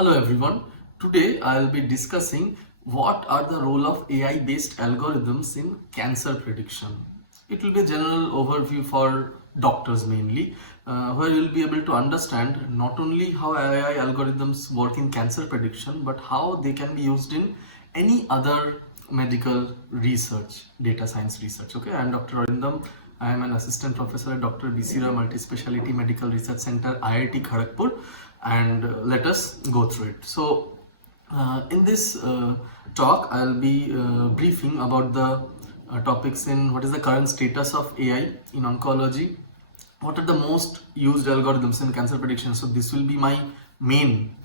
Hello everyone. Today I'll be discussing what are the role of AI based algorithms in cancer prediction. It will be a general overview for doctors mainly, where you'll be able to understand not only how AI algorithms work in cancer prediction, but how they can be used in any other medical research, data science research. Okay, I'm Dr. Arindam. I am an assistant professor at Dr. B.C. Roy Multi-Speciality Medical Research Center, IIT Kharagpur, and let us go through it. So, in this talk, I'll be briefing about the topics in what is the current status of AI in oncology, what are the most used algorithms in cancer prediction. So, this will be my main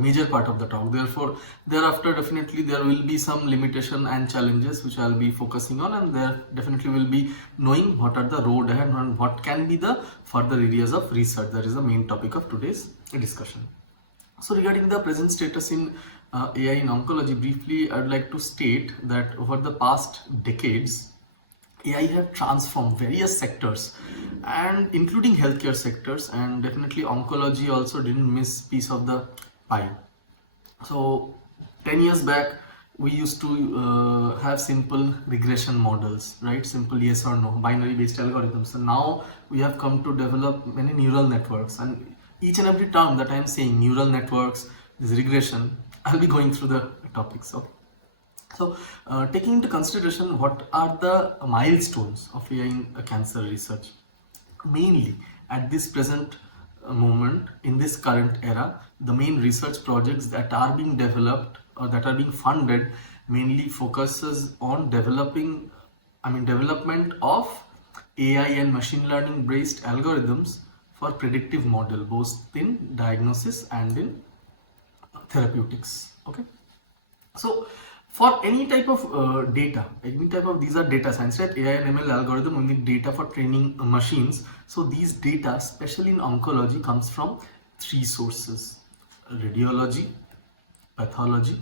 major part of the talk. Therefore, thereafter definitely there will be some limitation and challenges which I'll be focusing on, and there definitely will be knowing what are the road ahead and what can be the further areas of research. That is the main topic of today's discussion. So regarding the present status in AI in oncology, briefly I would like to state that over the past decades, AI have transformed various sectors and including healthcare sectors, and definitely oncology also didn't miss piece of the pie. So 10 years back we used to have simple regression models, right? Simple yes or no binary based algorithms, and now we have come to develop many neural networks, and each and every term that I am saying, neural networks, this regression, I'll be going through the topics. Okay. So, taking into consideration what are the milestones of AI in cancer research, mainly at this present moment, in this current era, the main research projects that are being developed or that are being funded mainly focuses on development of AI and machine learning based algorithms for predictive model, both in diagnosis and in therapeutics. Okay. So for any type of data, these are data science, right? AI and ML algorithm, we need data for training machines. So these data, especially in oncology, comes from three sources: radiology, pathology,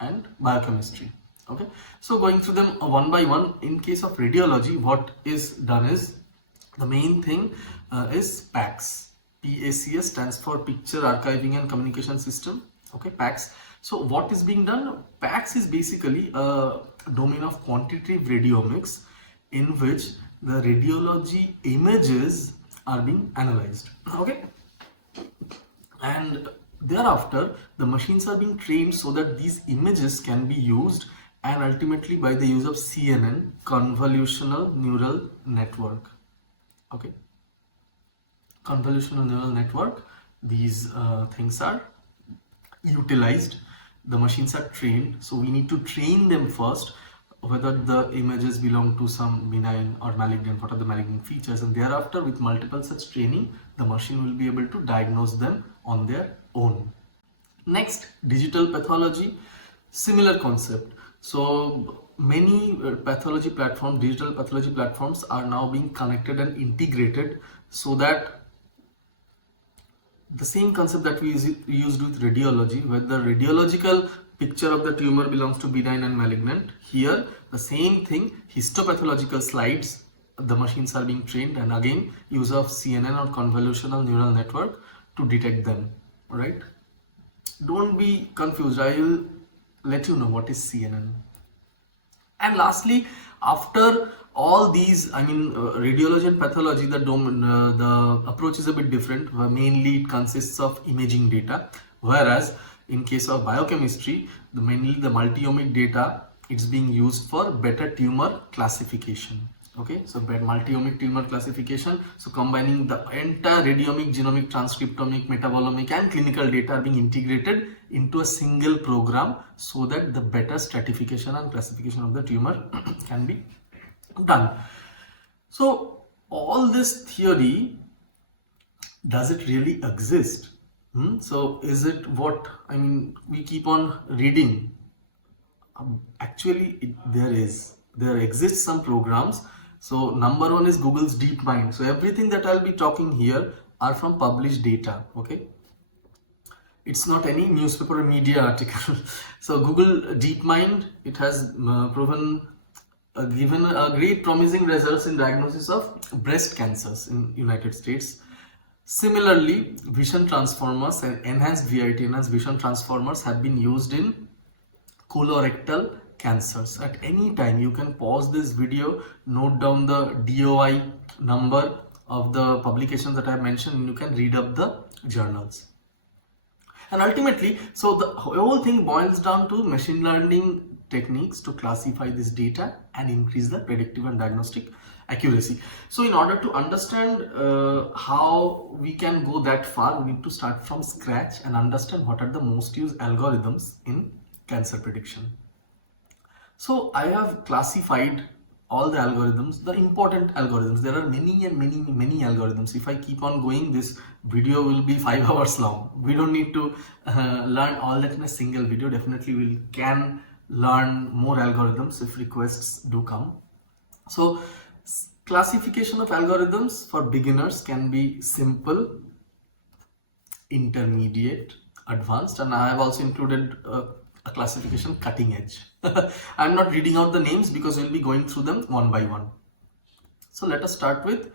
and biochemistry. Okay, so going through them one by one. In case of radiology, what is done is, the main thing is PACS. PACS stands for Picture Archiving and Communication System. Okay, PACS. So what is being done? PACS is basically a domain of quantitative radiomics in which the radiology images are being analyzed. Okay, and thereafter the machines are being trained so that these images can be used, and ultimately by the use of CNN, convolutional neural network. Okay, convolutional neural network, these things are utilized, the machines are trained. So we need to train them first, whether the images belong to some benign or malignant, what are the malignant features, and thereafter with multiple such training, the machine will be able to diagnose them on their own. Next, digital pathology, similar concept. So many digital pathology platforms are now being connected and integrated, so that the same concept that we used with radiology, where the radiological picture of the tumor belongs to benign and malignant, here the same thing, histopathological slides, the machines are being trained, and again use of CNN or convolutional neural network to detect them. Right, don't be confused, I will let you know what is CNN. And lastly, after all these, radiology and pathology, the approach is a bit different. Mainly it consists of imaging data, whereas in case of biochemistry, mainly the multi-omic data, it's being used for better tumor classification. Okay, so multi-omic tumor classification, so combining the entire radiomic, genomic, transcriptomic, metabolomic and clinical data are being integrated into a single program, so that the better stratification and classification of the tumor can be done. So all this theory, does it really exist? So is it what, we keep on reading? Actually, there exists some programs. So number one is Google's DeepMind. So everything that I'll be talking here are from published data. Okay, it's not any newspaper or media article. So Google DeepMind, it has given a great promising results in diagnosis of breast cancers in United States. Similarly, vision transformers and enhanced VIT, enhanced vision transformers, have been used in colorectal cancers. At any time you can pause this video, note down the DOI number of the publications that I have mentioned, and you can read up the journals. And ultimately, so the whole thing boils down to machine learning techniques to classify this data and increase the predictive and diagnostic accuracy. So in order to understand how we can go that far, we need to start from scratch and understand what are the most used algorithms in cancer prediction. So I have classified all the algorithms, the important algorithms. There are many and many algorithms. If I keep on going, this video will be 5 hours long. We don't need to learn all that in a single video. Definitely we can learn more algorithms if requests do come. So classification of algorithms for beginners can be simple, intermediate, advanced, and I have also included a classification cutting edge. I'm not reading out the names because we'll be going through them one by one. So let us start with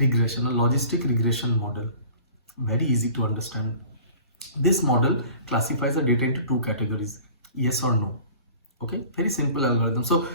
regression, a logistic regression model. Very easy to understand. This model classifies the data into two categories, yes or no. Okay, very simple algorithm. So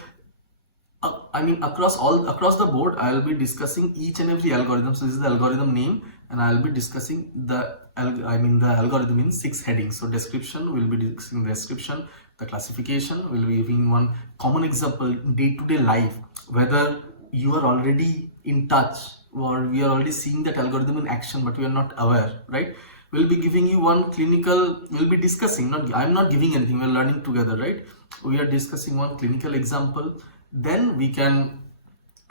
I mean across the board, I'll be discussing each and every algorithm. So this is the algorithm name, and I'll be discussing the algorithm in 6 headings. So description, will be discussing the description. The classification will be giving one common example in day-to-day life, whether you are already in touch or we are already seeing that algorithm in action, but we are not aware, right? We'll be giving you one clinical, we'll be discussing, I'm not giving anything, we're learning together, right? We are discussing one clinical example. Then we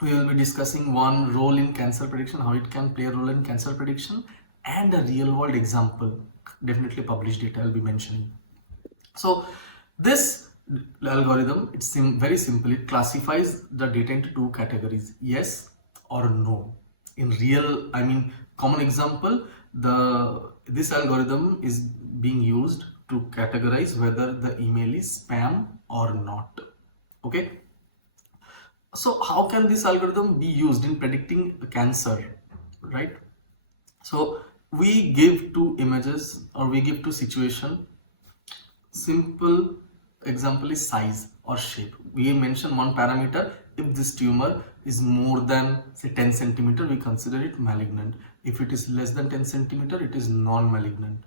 will be discussing one role in cancer prediction, how it can play a role in cancer prediction, and a real world example, definitely published data I'll be mentioning. So this algorithm, it's very simple. It classifies the data into two categories, yes or no. In real, common example, this algorithm is being used to categorize whether the email is spam or not. Okay. So how can this algorithm be used in predicting cancer, right? So we give two images or we give two situation. Simple example is size or shape. We mention one parameter. If this tumor is more than say 10 centimeter, we consider it malignant. If it is less than 10 centimeter, it is non-malignant.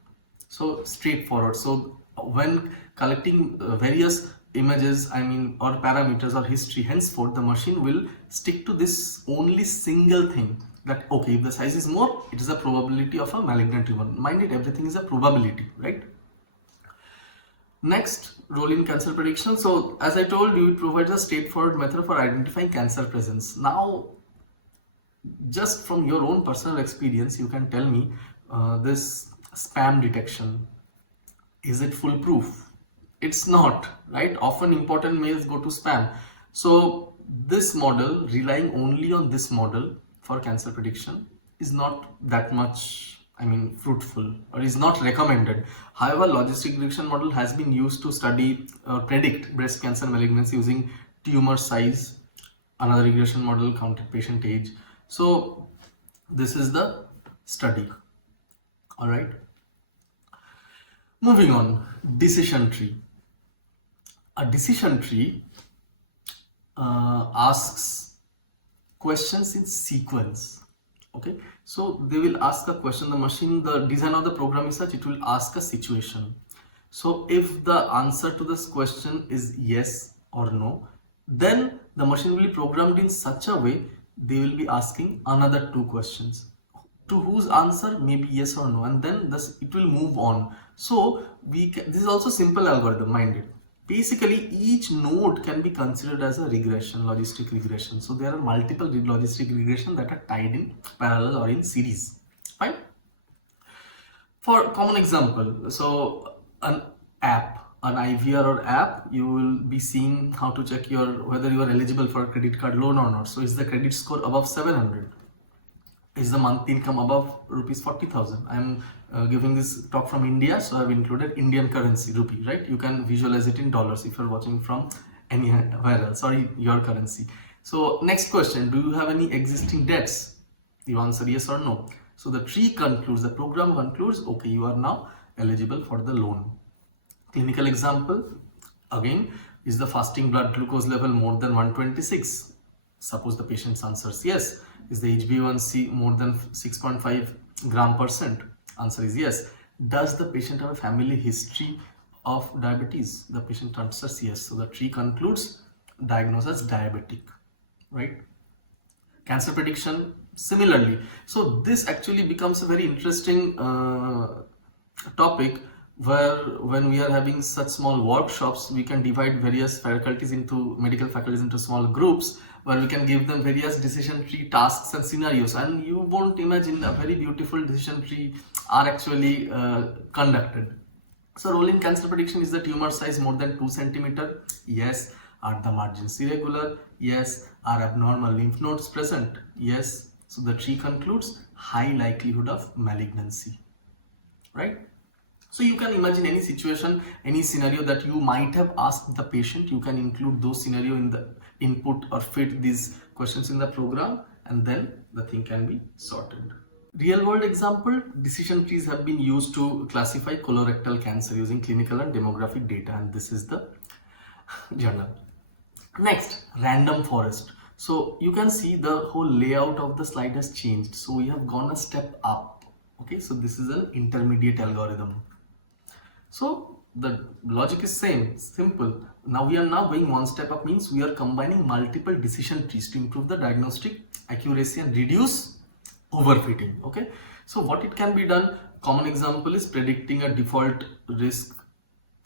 So straightforward. So when collecting various images, or parameters or history, henceforth the machine will stick to this only single thing, that okay, if the size is more, it is a probability of a malignant tumor. Mind it, everything is a probability, right? Next, role in cancer prediction. So as I told you, it provides a straightforward method for identifying cancer presence. Now, just from your own personal experience, you can tell me this spam detection, is it foolproof? It's not, right? Often important mails go to spam. So this model, relying only on this model for cancer prediction, is not that much fruitful, or is not recommended. However, logistic regression model has been used to study predict breast cancer malignancy using tumor size. Another regression model counted patient age. So this is the study. All right. Moving on, decision tree. A decision tree asks questions in sequence. Okay, so they will ask a question. The machine, the design of the program is such, it will ask a situation. So if the answer to this question is yes or no, then the machine will be programmed in such a way they will be asking another two questions, to whose answer may be yes or no, and then it will move on. So this is also simple algorithm, mind it. Basically, each node can be considered as a regression, logistic regression. So there are multiple logistic regression that are tied in parallel or in series. Fine. For common example, so an app, an IVR or app, you will be seeing how to check whether you are eligible for a credit card loan or not. So is the credit score above 700? Is the monthly income above rupees 40,000? I'm giving this talk from India, so I've included Indian currency, rupee, right? You can visualize it in dollars if you're watching from anywhere else, sorry, your currency. So next question, do you have any existing debts? You answer yes or no. So the tree concludes, the program concludes, okay, you are now eligible for the loan. Clinical example, again, is the fasting blood glucose level more than 126? Suppose the patient answers yes. Is the HbA1c more than 6.5 gram percent? Answer is yes. Does the patient have a family history of diabetes? The patient answers yes. So the tree concludes diagnosed as diabetic, right? Cancer prediction similarly. So this actually becomes a very interesting topic, where when we are having such small workshops, we can divide various faculties into medical faculties into small groups, where we can give them various decision tree tasks and scenarios, and you won't imagine a very beautiful decision tree are actually conducted. So rolling cancer prediction: is the tumor size more than 2 centimeter? Yes. Are the margins irregular? Yes. Are abnormal lymph nodes present? Yes. So the tree concludes high likelihood of malignancy, right? So you can imagine any situation, any scenario that you might have asked the patient. You can include those scenario in the input or fit these questions in the program, and then the thing can be sorted. Real world example, decision trees have been used to classify colorectal cancer using clinical and demographic data, and this is the journal. Next, random forest. So you can see the whole layout of the slide has changed. So we have gone a step up. Okay, so this is an intermediate algorithm. So the logic is same, simple. Now we are now going one step up, means we are combining multiple decision trees to improve the diagnostic accuracy and reduce overfitting. Okay, so what it can be done, common example is predicting a default risk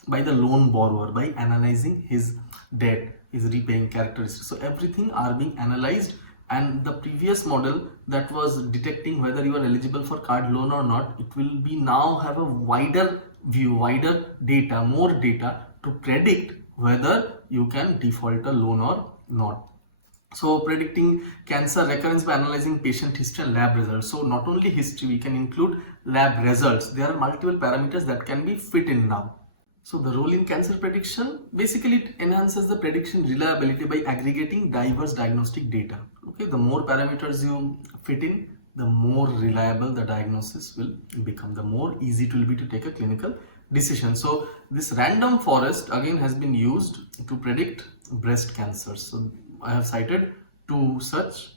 by the loan borrower by analyzing his debt, his repaying characteristics. So everything are being analyzed, and the previous model that was detecting whether you are eligible for card loan or not, it will be now have a wider view, wider data, more data to predict whether you can default a loan or not. So predicting cancer recurrence by analyzing patient history and lab results. So not only history, we can include lab results. There are multiple parameters that can be fit in now. So the role in cancer prediction, basically it enhances the prediction reliability by aggregating diverse diagnostic data. Okay, the more parameters you fit in, the more reliable the diagnosis will become, the more easy it will be to take a clinical decision. So this random forest again has been used to predict breast cancer. So I have cited two such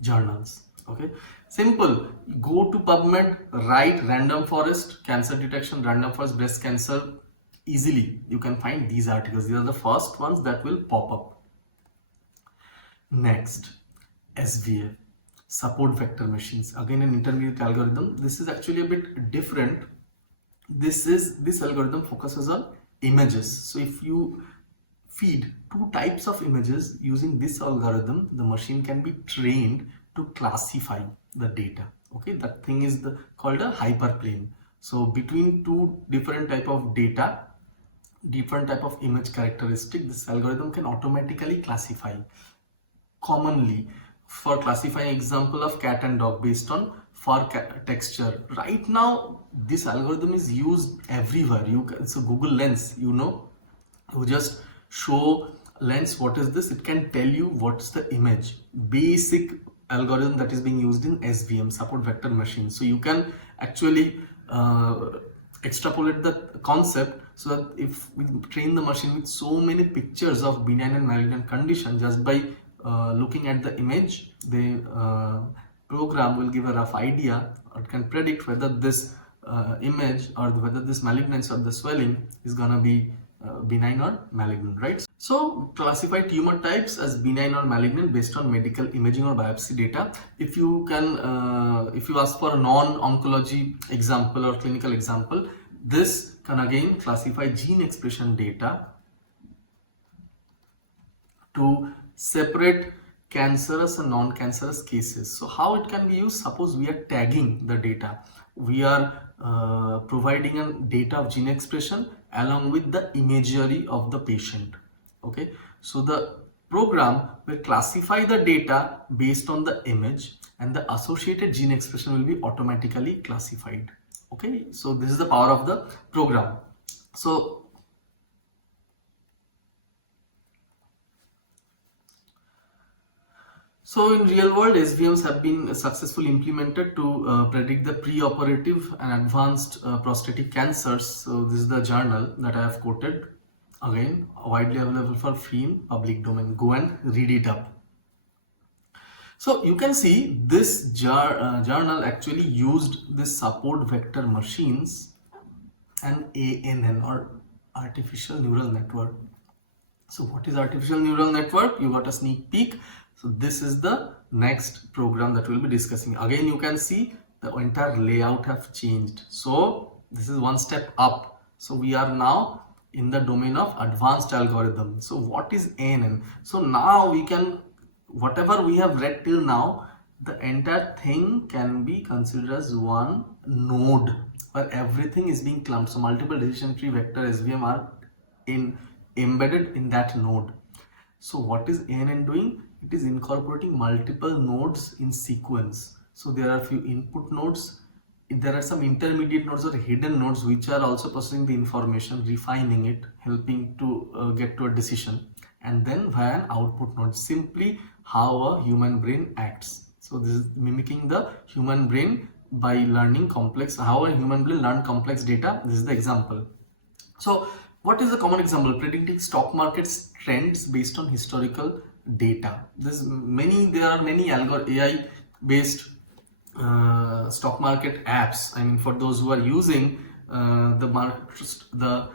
journals. Okay, simple. Go to PubMed, write random forest cancer detection, random forest breast cancer. Easily you can find these articles. These are the first ones that will pop up. Next, SVF, support vector machines, again an intermediate algorithm. This is actually a bit different. This algorithm focuses on images. So if you feed two types of images using this algorithm, the machine can be trained to classify the data. Okay, that thing is called a hyperplane. So between two different type of data, different type of image characteristic, this algorithm can automatically classify. Commonly, for classifying example of cat and dog based on fur texture, right now this algorithm is used everywhere. It's a Google Lens, you just show Lens what is this, it can tell you what's the image. Basic algorithm that is being used in SVM, support vector machine. So you can actually extrapolate the concept, so that if we train the machine with so many pictures of benign and malignant condition, just by looking at the image, the program will give a rough idea, or can predict whether this image or whether this malignancy or the swelling is gonna be benign or malignant, right? So classify tumor types as benign or malignant based on medical imaging or biopsy data. If you ask for a non-oncology example or clinical example, this can again classify gene expression data to separate cancerous and non-cancerous cases. So how it can be used? Suppose we are tagging the data, we are providing a data of gene expression along with the imagery of the patient. Okay, so the program will classify the data based on the image, and the associated gene expression will be automatically classified. Okay, so this is the power of the program. So in real world, SVMs have been successfully implemented to predict the pre-operative and advanced prostatic cancers. So this is the journal that I have quoted. Again, widely available for free in public domain. Go and read it up. So you can see this journal actually used this support vector machines and ANN, or artificial neural network. So what is artificial neural network? You got a sneak peek. So this is the next program that we'll be discussing. Again, you can see the entire layout have changed. So this is one step up. So we are now in the domain of advanced algorithm. So what is ANN? So now we can, whatever we have read till now, the entire thing can be considered as one node where everything is being clumped. So multiple decision tree vector SVM are embedded in that node. So what is ANN doing? It is incorporating multiple nodes in sequence. So there are few input nodes. There are some intermediate nodes or hidden nodes which are also processing the information, refining it, helping to get to a decision. And then via an output node, simply how a human brain acts. So this is mimicking the human brain by learning complex, how a human brain learn complex data. This is the example. So what is a common example? Predicting stock markets trends based on historical data. There are many AI based stock market apps. I mean, for those who are using the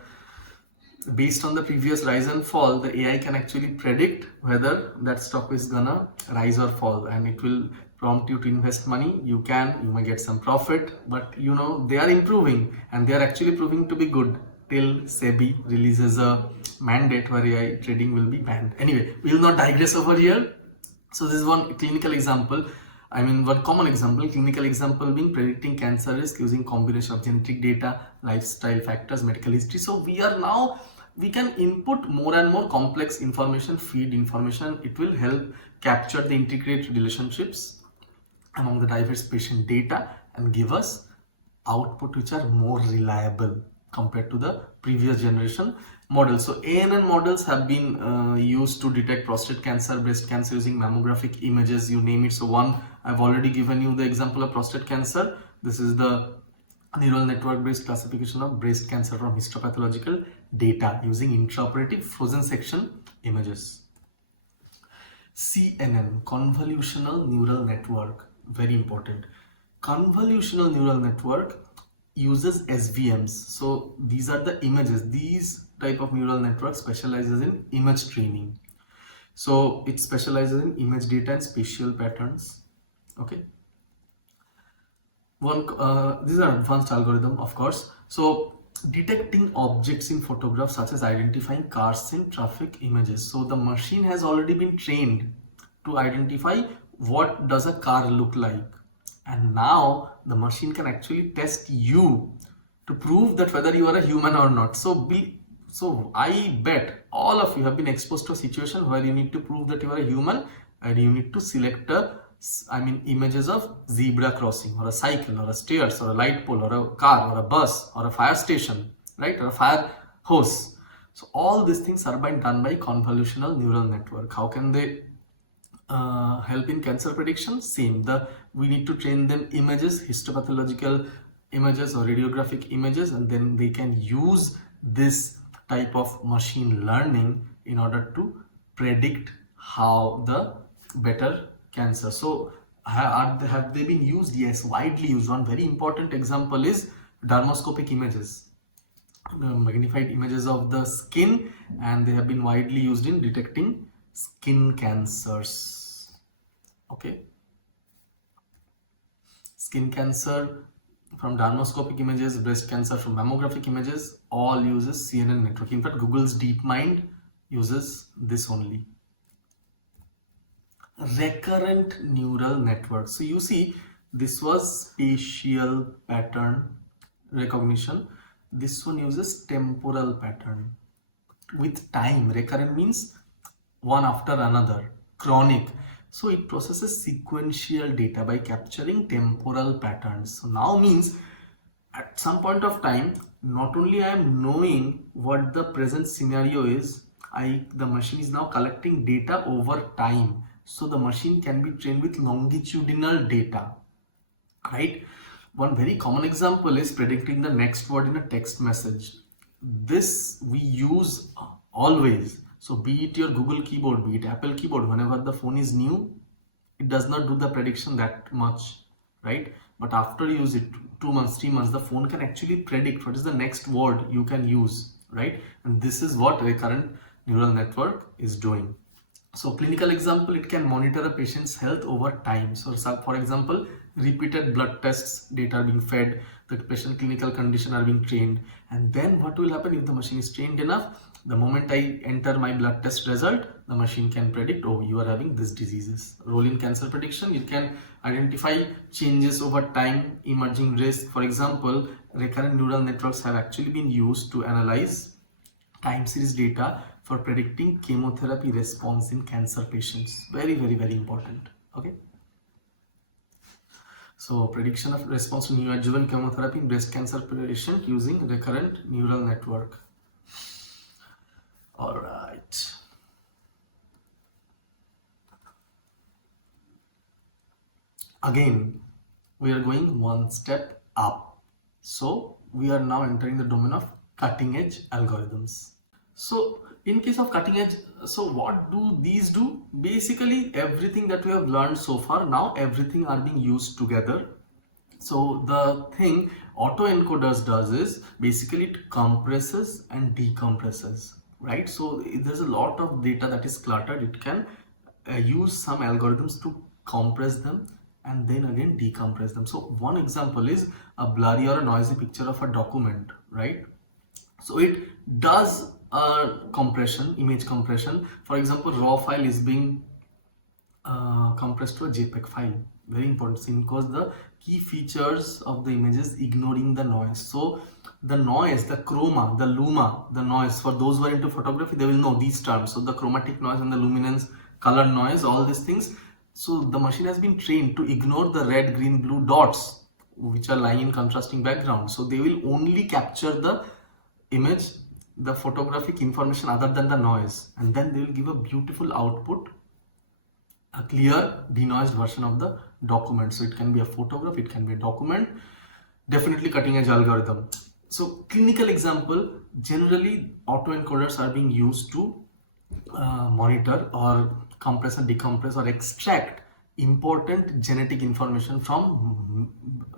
based on the previous rise and fall, the AI can actually predict whether that stock is gonna rise or fall, and it will prompt you to invest money. You may get some profit, but they are improving and they are actually proving to be good till SEBI releases a mandate where AI trading will be banned. Anyway, we will not digress over here. So this is one clinical example. One common example, clinical example being predicting cancer risk using combination of genetic data, lifestyle factors, medical history. So we can input more and more complex information, feed information. It will help capture the integrated relationships among the diverse patient data and give us output which are more reliable compared to the previous generation models. So ANN models have been used to detect prostate cancer, breast cancer using mammographic images, you name it. So one, I've already given you the example of prostate cancer. This is the neural network based classification of breast cancer from histopathological data using intraoperative frozen section images. CNN, convolutional neural network, very important. Convolutional neural network uses SVMs. So these are the images. These type of neural network specializes in image training. So it specializes in image data and spatial patterns. Okay. These are advanced algorithm, of course. So detecting objects in photographs, such as identifying cars in traffic images. So the machine has already been trained to identify what does a car look like, and now the machine can actually test you to prove that whether you are a human or not. So I bet all of you have been exposed to a situation where you need to prove that you are a human, and you need to select images of zebra crossing, or a cycle, or a stairs, or a light pole, or a car, or a bus, or a fire station, right, or a fire hose. So all these things are being done by convolutional neural network. How can they help in cancer prediction? Same, we need to train them images, histopathological images or radiographic images, and then they can use this type of machine learning in order to predict how the better cancer. So have they been used? Yes, widely used. One very important example is dermoscopic images, magnified images of the skin, and they have been widely used in detecting skin cancers. Okay, skin cancer from dermoscopic images, breast cancer from mammographic images, all uses CNN network. In fact, Google's DeepMind uses this only. Recurrent neural network. So you see, this was spatial pattern recognition. This one uses temporal pattern with time. Recurrent means one after another. Chronic, so it processes sequential data by capturing temporal patterns. So now means at some point of time, not only I am knowing what the present scenario is, the machine is now collecting data over time. So the machine can be trained with longitudinal data, right? One very common example is predicting the next word in a text message. This we use always. So be it your Google keyboard, be it Apple keyboard, whenever the phone is new, it does not do the prediction that much, right? But after you use it 2 months, 3 months, the phone can actually predict what is the next word you can use, right? And this is what recurrent neural network is doing. So clinical example, it can monitor a patient's health over time. So for example, repeated blood tests data are being fed, the patient clinical condition are being trained, and then what will happen if the machine is trained enough? The moment I enter my blood test result, the machine can predict, oh, you are having this diseases. Role in cancer prediction, it can identify changes over time, emerging risk. For example, recurrent neural networks have actually been used to analyze time series data for predicting chemotherapy response in cancer patients. Very, very, very important. Okay. So prediction of response to neoadjuvant chemotherapy in breast cancer patient using recurrent neural network. All right. Again, we are going one step up. So we are now entering the domain of cutting edge algorithms. So in case of cutting edge, so what do these do? Basically everything that we have learned so far, now everything are being used together. So the thing autoencoders does is basically it compresses and decompresses, right? So there's a lot of data that is cluttered. It can use some algorithms to compress them and then again decompress them. So one example is a blurry or a noisy picture of a document, right? So it does compression, image compression. For example, raw file is being compressed to a JPEG file. Very important thing, because the key features of the image is ignoring the noise. So the noise, the chroma, the luma, the noise, for those who are into photography, they will know these terms. So the chromatic noise and the luminance, color noise, all these things. So the machine has been trained to ignore the red, green, blue dots which are lying in contrasting background. So they will only capture the image, the photographic information other than the noise, and then they will give a beautiful output, a clear denoised version of the document. So it can be a photograph, it can be a document, definitely cutting edge algorithm. So clinical example, generally autoencoders are being used to monitor or compress and decompress or extract important genetic information from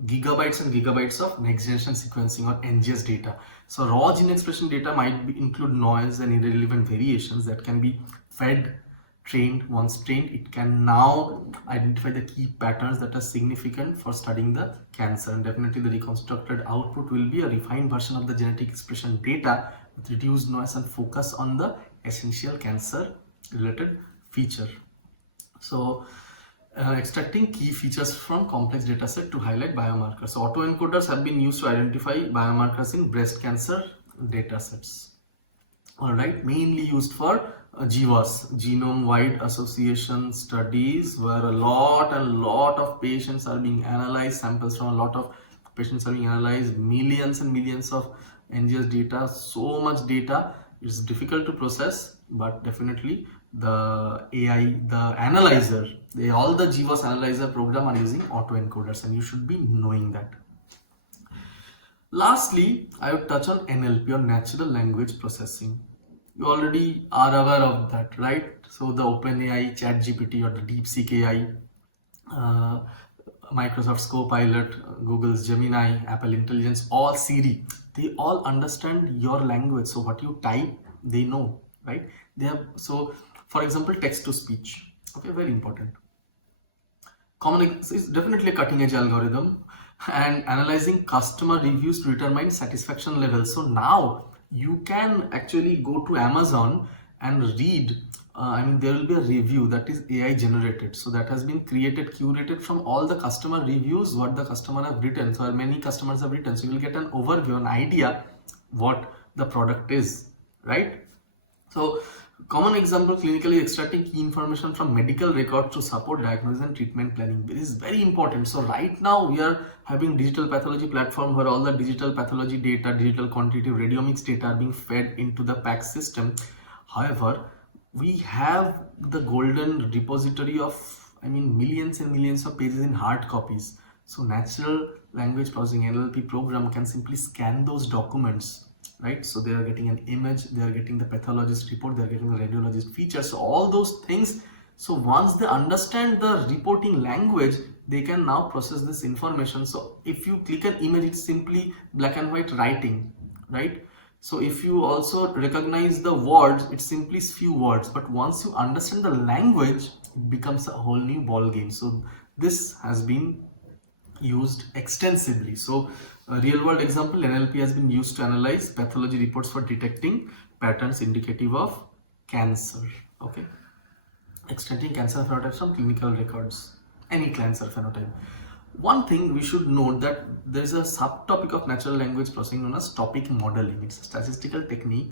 gigabytes and gigabytes of next generation sequencing or NGS data. So raw gene expression data might include noise and irrelevant variations that can be fed, trained. Once trained, it can now identify the key patterns that are significant for studying the cancer, and definitely the reconstructed output will be a refined version of the genetic expression data with reduced noise and focus on the essential cancer related feature. So extracting key features from complex dataset to highlight biomarkers. So autoencoders have been used to identify biomarkers in breast cancer datasets. Alright, mainly used for GWAS, genome-wide association studies, where a lot of patients are being analyzed, samples from a lot of patients are being analyzed, millions and millions of NGS data, so much data. It's difficult to process, but definitely the AI, the analyzer, all the GWAS analyzer program are using autoencoders, and you should be knowing that. Lastly, I would touch on NLP, or natural language processing. You already are aware of that, right? So the OpenAI, ChatGPT, or the DeepSeek AI, Microsoft's Copilot, Google's Gemini, Apple Intelligence, all Siri, they all understand your language. So what you type, they know, right? They have, so for example, text to speech. Okay, very important. Common is definitely a cutting edge algorithm, and analyzing customer reviews to determine satisfaction levels. So now you can actually go to Amazon and read, there will be a review that is AI generated. So that has been created, curated from all the customer reviews, what the customer have written. So many customers have written. So you will get an overview, an idea what the product is, right? So common example, clinically extracting key information from medical records to support diagnosis and treatment planning. This is very important. So right now we are having digital pathology platform where all the digital pathology data, digital quantitative radiomics data are being fed into the PACS system. However, we have the golden repository of, I mean, millions and millions of pages in hard copies. So natural language processing NLP program can simply scan those documents, right? So they are getting an image, they are getting the pathologist report, they are getting the radiologist features, so all those things. So once they understand the reporting language, they can now process this information. So if you click an image, it's simply black and white writing, right? So if you also recognize the words, it's simply few words, but once you understand the language, it becomes a whole new ball game. So this has been used extensively. So a real world example, NLP has been used to analyze pathology reports for detecting patterns indicative of cancer. Okay, extracting cancer phenotypes from clinical records, any cancer phenotype. One thing we should note that there is a subtopic of natural language processing known as topic modeling. It's a statistical technique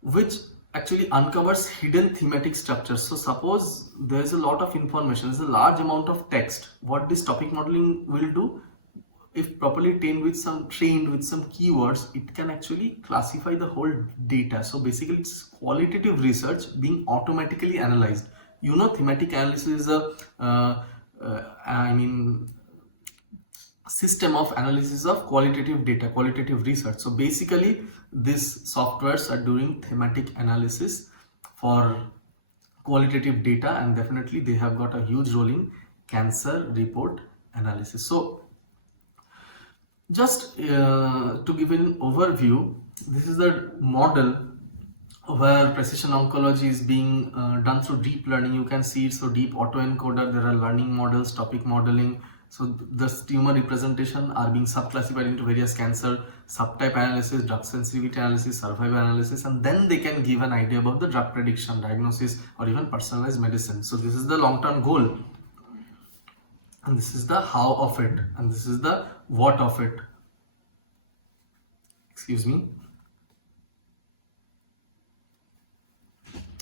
which actually uncovers hidden thematic structures. So suppose there is a lot of information, there is a large amount of text. What this topic modeling will do, if properly trained with some keywords, it can actually classify the whole data. So basically it's qualitative research being automatically analyzed. You know, thematic analysis is a I mean system of analysis of qualitative data, qualitative research. So basically these softwares are doing thematic analysis for qualitative data, and definitely they have got a huge role in cancer report analysis. So just to give an overview, this is the model where precision oncology is being done through deep learning. You can see it's so deep autoencoder, there are learning models, topic modeling. So the tumor representation are being subclassified into various cancer, subtype analysis, drug sensitivity analysis, survival analysis, and then they can give an idea about the drug prediction, diagnosis, or even personalized medicine. So this is the long-term goal, and this is the how of it, and this is the what of it. Excuse me.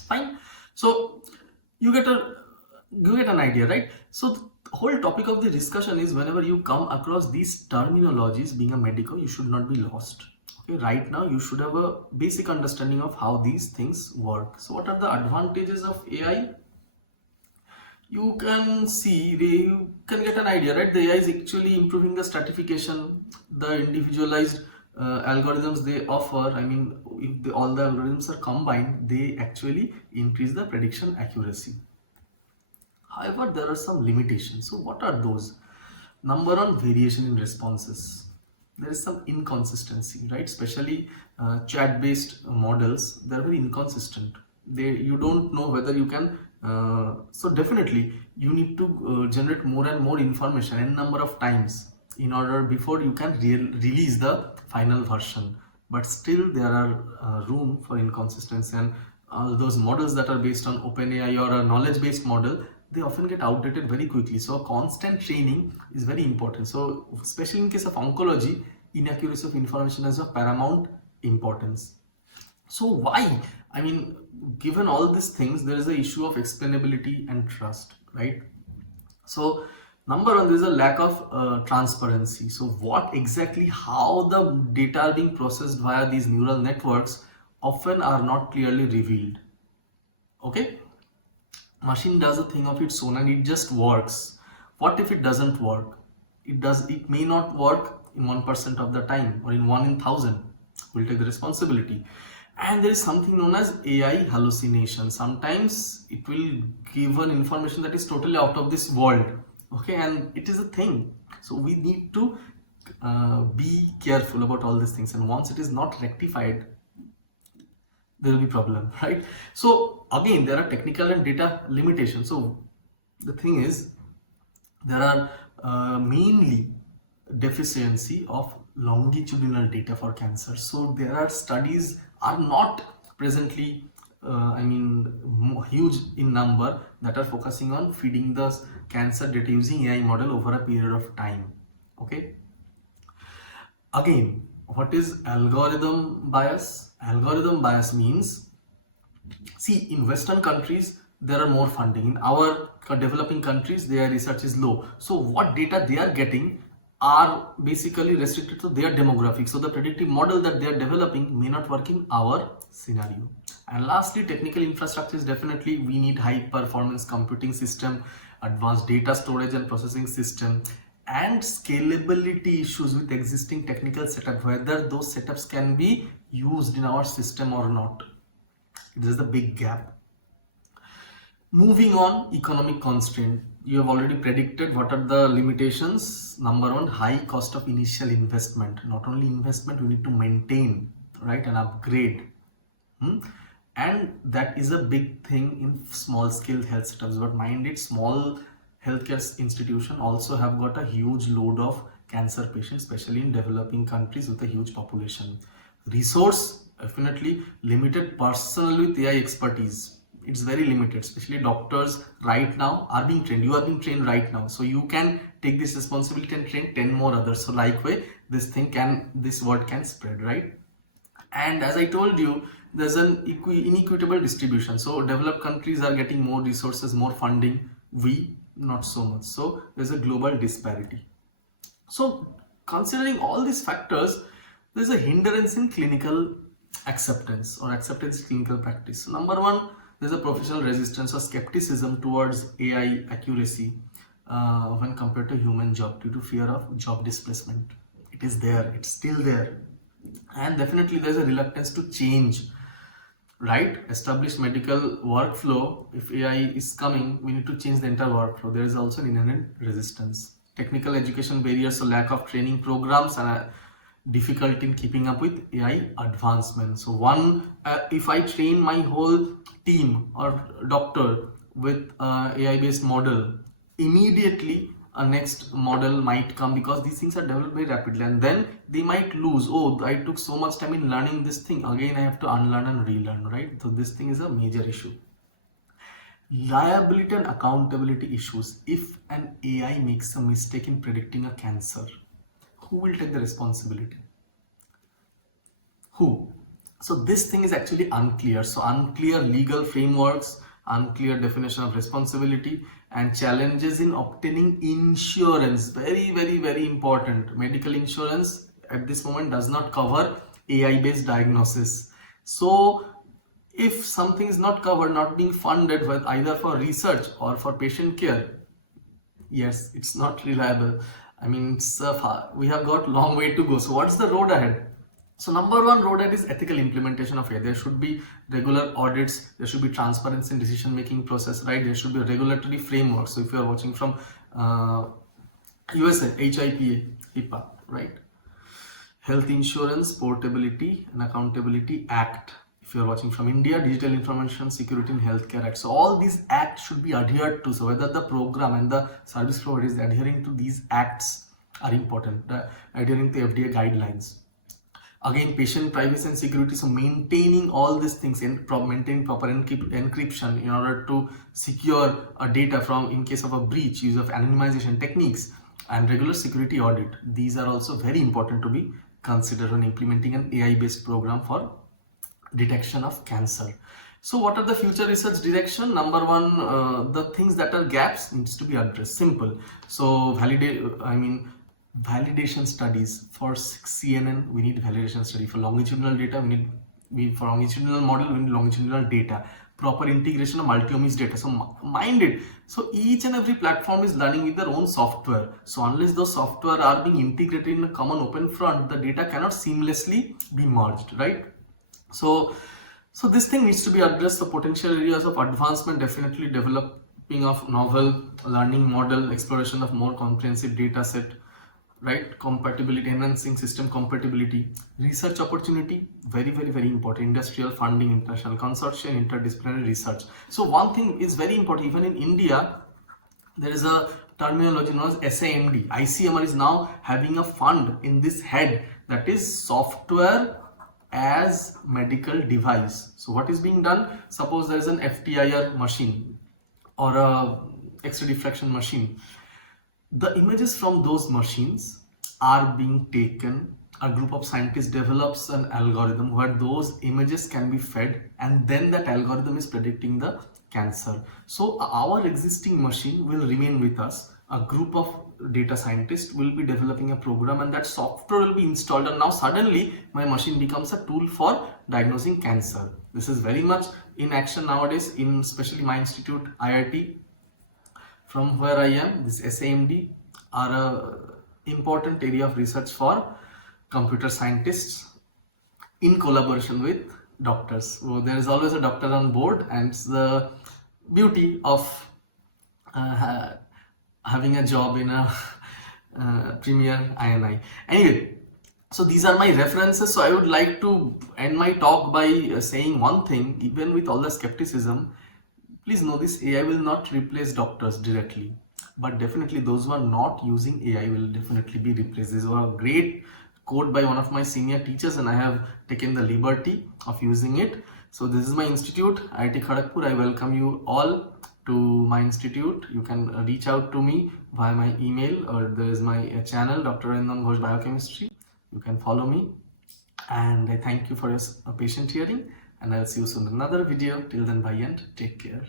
Fine. So you get an idea, right? So the whole topic of the discussion is, whenever you come across these terminologies, being a medico, you should not be lost. Okay, right now you should have a basic understanding of how these things work. So what are the advantages of AI? You can see, you can get an idea, right? The AI is actually improving the stratification, the individualized algorithms they offer. I mean, if all the algorithms are combined, they actually increase the prediction accuracy. However, there are some limitations. So what are those? Number one, variation in responses. There is some inconsistency, right? Especially chat-based models, they're very inconsistent. You don't know whether you can. So definitely, you need to generate more and more information n number of times in order before you can release the final version. But still, there are room for inconsistency, and those models that are based on OpenAI or a knowledge-based model, they often get outdated very quickly. So constant training is very important. So especially in case of oncology, inaccuracy of information is of paramount importance. So why? I mean, given all these things, there is the issue of explainability and trust, right? So number one, there is a lack of transparency. So what exactly, how the data are being processed via these neural networks often are not clearly revealed. Okay, machine does a thing of its own and it just works. What if it doesn't work? It may not work in 1% of the time, or in 1 in 1,000. We'll take the responsibility. And there is something known as AI hallucination. Sometimes it will give an information that is totally out of this world. Okay, and it is a thing. So we need to be careful about all these things. And once it is not rectified, there will be problem, right? So again, there are technical and data limitations. So the thing is, there are mainly deficiency of longitudinal data for cancer. So there are studies are not presently huge in number that are focusing on feeding the cancer data using AI model over a period of time. Okay, again, what is algorithm bias? Algorithm bias means, see, in Western countries there are more funding. In our developing countries, their research is low. So what data they are getting are basically restricted to their demographics. So the predictive model that they are developing may not work in our scenario. And lastly, technical infrastructure is definitely we need high performance computing system, advanced data storage and processing system, and scalability issues with existing technical setup, whether those setups can be used in our system or not. This is the big gap. Moving on, economic constraint. You have already predicted what are the limitations. Number one, high cost of initial investment. Not only investment, we need to maintain, right, and upgrade. And that is a big thing in small scale health setups. But mind it, small healthcare institution also have got a huge load of cancer patients, especially in developing countries with a huge population. Resource, definitely limited personnel with AI expertise. It's very limited, especially doctors right now are being trained. You are being trained right now, so you can take this responsibility and train 10 more others. So likewise, this word can spread, right? And as I told you, there's an inequitable distribution. So developed countries are getting more resources, more funding, we not so much. So there's a global disparity. So considering all these factors, there's a hindrance in clinical acceptance or acceptance in clinical practice. So number one, there's a professional resistance or skepticism towards AI accuracy when compared to human job due to fear of job displacement. It is there, it's still there. And definitely there's a reluctance to change, right? Established medical workflow, if AI is coming, we need to change the entire workflow. There is also an inherent resistance. Technical education barriers, so lack of training programs and difficulty in keeping up with AI advancement. So if I train my whole team or doctor with AI based model, immediately a next model might come, because these things are developed very rapidly, and then they might lose. Oh, I took so much time in learning this thing, again I have to unlearn and relearn, right? So this thing is a major issue. Liability and accountability issues. If an AI makes a mistake in predicting a cancer, who will take the responsibility? Who? So this thing is actually unclear. So unclear legal frameworks, unclear definition of responsibility, and challenges in obtaining insurance. Very, very, very important. Medical insurance at this moment does not cover AI based diagnosis. So if something is not covered, not being funded with either for research or for patient care, yes, it's not reliable. I mean, we have got long way to go. So what's the road ahead? So number one road ahead is ethical implementation of AI. There should be regular audits. There should be transparency in decision making process, right? There should be regulatory framework. So if you are watching from USA, HIPAA, HIPAA, right? Health Insurance Portability and Accountability Act. If you are watching from India, Digital Information Security in Healthcare Act. So all these acts should be adhered to. So whether the program and the service provider is adhering to these acts are important. Adhering to FDA guidelines. Again, patient privacy and security. So maintaining all these things and maintaining proper encryption in order to secure data from in case of a breach, use of anonymization techniques, and regular security audit. These are also very important to be considered when implementing an AI-based program for detection of cancer. So what are the future research direction? Number one, the things that are gaps needs to be addressed. Simple. So validation studies for CNN, we need validation study. For longitudinal data, for longitudinal model, we need longitudinal data. Proper integration of multi-omics data. So mind it. So each and every platform is learning with their own software. So unless those software are being integrated in a common open front, the data cannot seamlessly be merged, right? So this thing needs to be addressed. The potential areas of advancement, definitely developing of novel learning model, exploration of more comprehensive data set, right? Compatibility, enhancing system compatibility. Research opportunity, very, very, very important. Industrial funding, international consortium, interdisciplinary research. So one thing is very important. Even in India, there is a terminology known as SAMD. ICMR is now having a fund in this head, that is software as medical device. So what is being done? Suppose there is an FTIR machine or a X-ray diffraction machine. The images from those machines are being taken. A group of scientists develops an algorithm where those images can be fed, and then that algorithm is predicting the cancer. So our existing machine will remain with us. A group of data scientist will be developing a program, and that software will be installed, and now suddenly my machine becomes a tool for diagnosing cancer. This is very much in action nowadays in especially my institute IIT, from where I am. This SAMD are a important area of research for computer scientists in collaboration with doctors. So there is always a doctor on board, and it's the beauty of having a job in a premier INI. Anyway, so these are my references. So I would like to end my talk by saying one thing: even with all the skepticism, please know this: AI will not replace doctors directly, but definitely those who are not using AI will definitely be replaced. This was a great quote by one of my senior teachers, and I have taken the liberty of using it. So this is my institute, IIT Kharagpur. I welcome you all to my institute. You can reach out to me via my email, or there is my channel, Dr.Arindam Biochemistry. You can follow me, and I thank you for your patient hearing, and I'll see you soon in another video. Till then, bye and take care.